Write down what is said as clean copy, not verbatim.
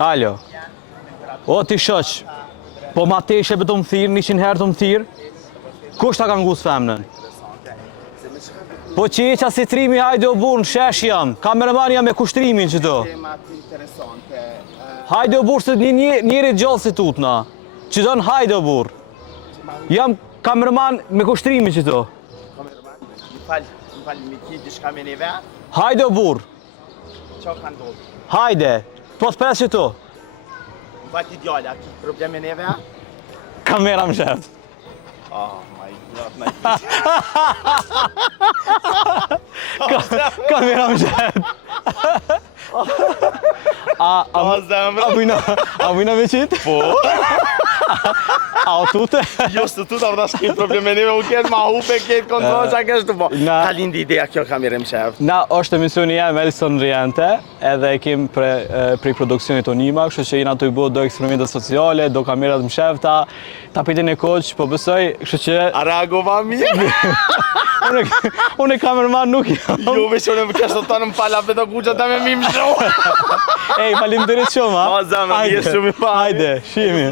Alo. O, ti shoq. Po ma teshe për të më thirë, 100 herë të më thirë. Kush ta ka ngus femnën? Po që i qa si trimi hajde o burë, në shesh jam. Kameraman jam me kushtrimin që to. Hajde o burë, se njëri gjallë si tutna. Që do në hajde o burë. Jam kameraman me kushtrimin që to. Më falë, mi ki dishka me neve? Hajde o burë. Qa ka ndodhë? Hajde. Po s'pres që to. Më falë ti djallë, a ki problem me neve? Kamera më sheft. Oh my god, my Kamera më sheft. A vujna me qitë? Po? A o tute? Jo së tu ta vëta shkim problem me neve, u ketë ma hupe, ketë kontrol që a kështë të po. Ka lindi ideja kjo kamerë më shef. Na është emisioni jam Elson Riente, edhe e kim prej produksionit Onima, kështu që jena të i bo do eksperimentet sociale, do kamerat më shefta, tapetin e koq, po besoj, kështu që... A reagova mirë? Unë e kamerman nuk jam. Jo, veç unë më kështë të tonë më pala për të kuqët ta me mimë shumë. Ej, falim të rritë shumë, ha? Ma zemë, mi e shumë i pa. Hajde, shimi.